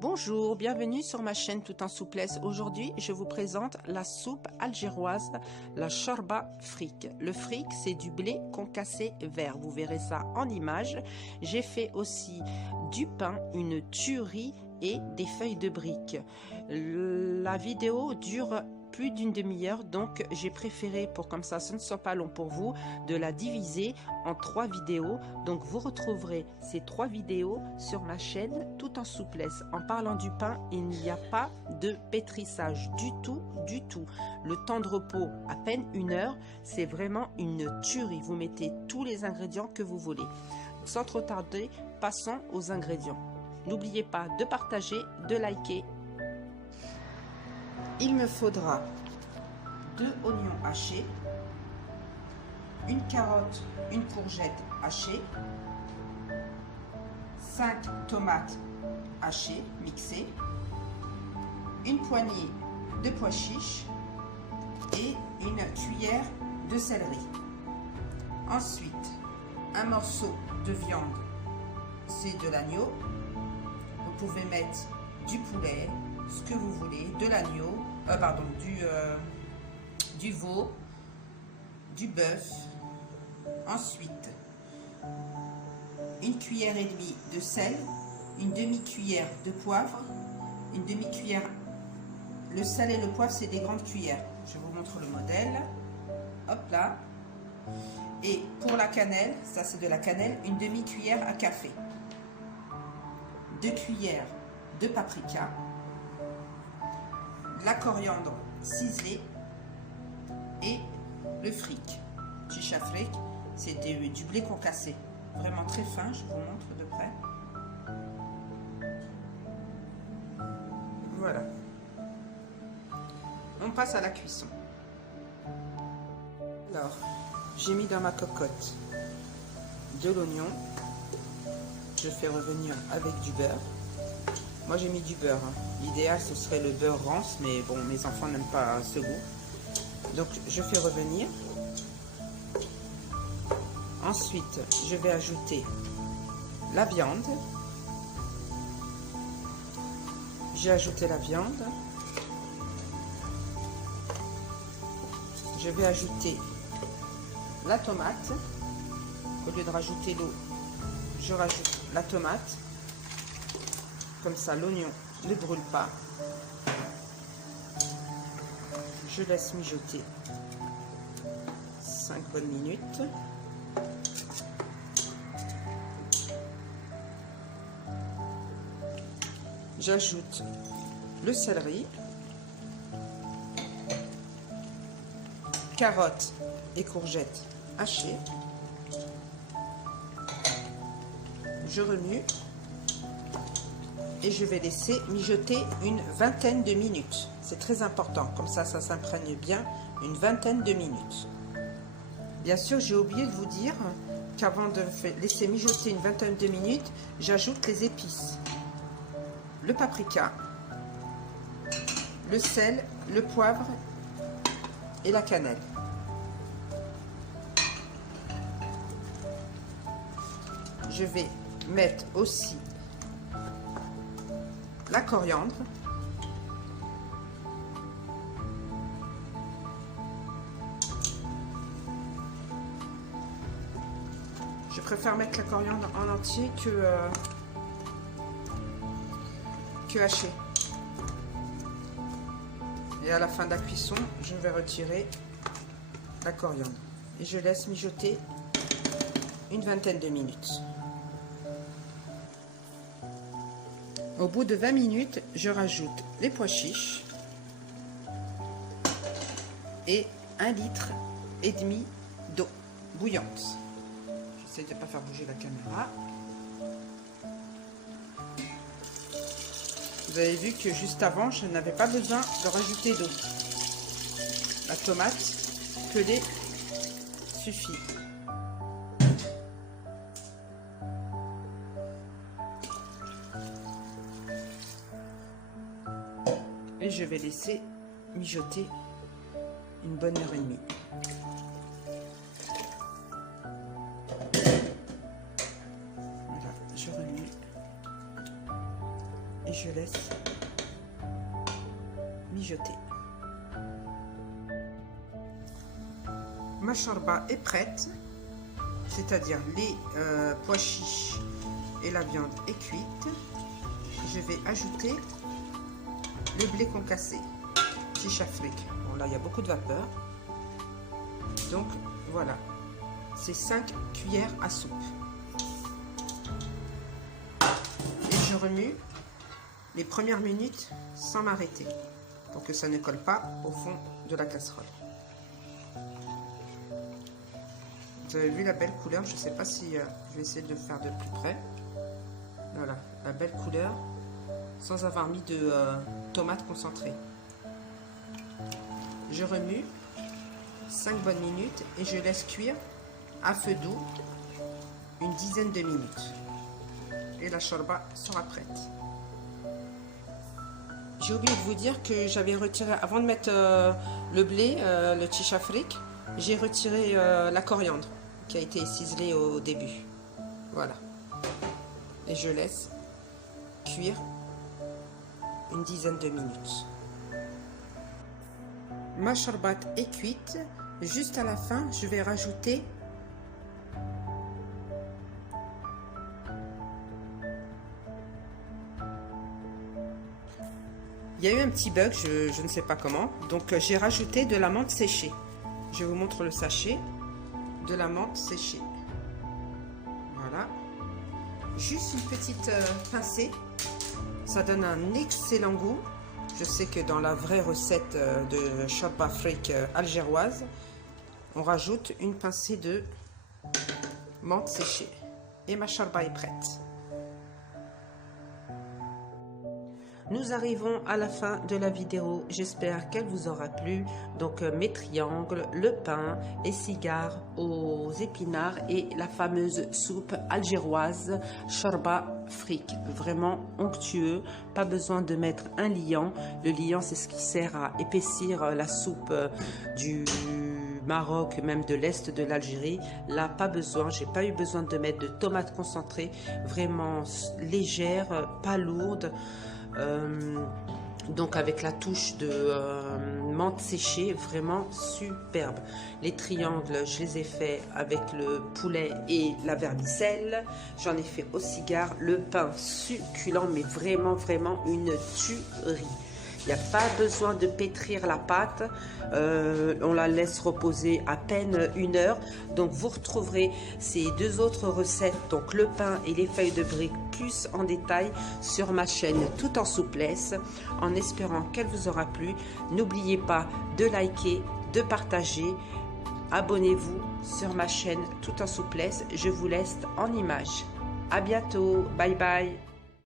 Bonjour, bienvenue sur ma chaîne Tout en souplesse. Aujourd'hui, je vous présente la soupe algéroise, la chorba fric. Le fric, c'est du blé concassé vert. Vous verrez ça en image. J'ai fait aussi du pain, une tuerie et des feuilles de briques. La vidéo dure plus d'une demi-heure, donc j'ai préféré, pour comme ça ce ne soit pas long pour vous, de la diviser en 3 vidéos. Donc vous retrouverez ces 3 vidéos sur ma chaîne Tout en souplesse. En parlant du pain, il n'y a pas de pétrissage du tout. Le temps de repos, à peine 1 heure, c'est vraiment une tuerie. Vous mettez tous les ingrédients que vous voulez. Sans trop tarder, passons aux ingrédients. N'oubliez pas de partager, de liker. Il me faudra 2 oignons hachés, une carotte, une courgette hachée, 5 tomates hachées, mixées, une poignée de pois chiches et une cuillère de céleri. Ensuite, un morceau de viande, c'est de l'agneau. Vous pouvez mettre du poulet, ce que vous voulez, de l'agneau, du veau, du bœuf. Ensuite, une cuillère et demie de sel, une demi-cuillère de poivre, une demi-cuillère. Le sel et le poivre, c'est des grandes cuillères. Je vous montre le modèle. Hop là. Et pour la cannelle, ça c'est de la cannelle, une demi-cuillère à café. 2 cuillères de paprika, de la coriandre ciselée et le fric. Chicha fric, c'est du blé concassé, vraiment très fin. Je vous montre de près. Voilà. On passe à la cuisson. Alors, j'ai mis dans ma cocotte de l'oignon. Je fais revenir avec du beurre. Moi j'ai mis du beurre. L'idéal ce serait le beurre rance, mais bon, mes enfants n'aiment pas ce goût. Donc je fais revenir. Ensuite, je vais ajouter la viande. J'ai ajouté la viande. Je vais ajouter la tomate. Au lieu de rajouter l'eau, je rajoute la tomate. Comme ça, l'oignon ne brûle pas. Je laisse mijoter 5 bonnes minutes. J'ajoute le céleri, carottes et courgettes hachées. Je remue. Et je vais laisser mijoter une vingtaine de minutes. C'est très important, comme ça s'imprègne bien, une vingtaine de minutes. Bien sûr, j'ai oublié de vous dire qu'avant de laisser mijoter une vingtaine de minutes, j'ajoute les épices. Le paprika, le sel, le poivre et la cannelle. Je vais mettre aussi la coriandre, je préfère mettre la coriandre en entier que hachée. Et à la fin de la cuisson, je vais retirer la coriandre et je laisse mijoter une vingtaine de minutes. Au bout de 20 minutes, je rajoute les pois chiches et 1,5 litre d'eau bouillante. J'essaie de ne pas faire bouger la caméra. Vous avez vu que juste avant, je n'avais pas besoin de rajouter d'eau. La tomate pelée suffit. Et je vais laisser mijoter une bonne heure et demie. Voilà, je remue. et je laisse mijoter. Ma shorba est prête, c'est-à-dire les pois chiches et la viande est cuite. Je vais ajouter le blé concassé, chicha frik. Bon, là il y a beaucoup de vapeur, donc voilà, c'est 5 cuillères à soupe. Et je remue les premières minutes sans m'arrêter pour que ça ne colle pas au fond de la casserole. Vous avez vu la belle couleur, je ne sais pas si je vais essayer de le faire de plus près. Voilà, la belle couleur sans avoir mis de tomates concentrées. Je remue 5 bonnes minutes et je laisse cuire à feu doux une dizaine de minutes. Et la shorba sera prête. J'ai oublié de vous dire que j'avais retiré, avant de mettre le blé, le chicha frik, j'ai retiré la coriandre qui a été ciselée au début. Voilà. Et je laisse cuire une dizaine de minutes. Ma shorbat est cuite. Juste à la fin, je vais rajouter il y a eu un petit bug, je ne sais pas comment. Donc j'ai rajouté de la menthe séchée. Je vous montre le sachet de la menthe séchée. Voilà. Juste une petite pincée. Ça donne un excellent goût. Je sais que dans la vraie recette de shorba frik algéroise, on rajoute une pincée de menthe séchée. Et ma shorba est prête. Nous arrivons à la fin de la vidéo, j'espère qu'elle vous aura plu. Donc mes triangles, le pain, les cigares aux épinards et la fameuse soupe algéroise shorba frik, vraiment onctueux, pas besoin de mettre un liant. Le liant c'est ce qui sert à épaissir la soupe du Maroc, même de l'Est de l'Algérie. Là, pas besoin, j'ai pas eu besoin de mettre de tomates concentrées, vraiment légère, pas lourde. Donc avec la touche de menthe séchée, vraiment superbe. Les triangles, je les ai faits avec le poulet et la vermicelle. J'en ai fait au cigare. Le pain succulent, mais vraiment une tuerie. Il n'y a pas besoin de pétrir la pâte, on la laisse reposer à peine 1 heure. Donc vous retrouverez ces 2 autres recettes, donc le pain et les feuilles de briques, plus en détail sur ma chaîne Tout en souplesse, en espérant qu'elle vous aura plu. N'oubliez pas de liker, de partager, abonnez-vous sur ma chaîne Tout en souplesse. Je vous laisse en images. À bientôt, bye bye.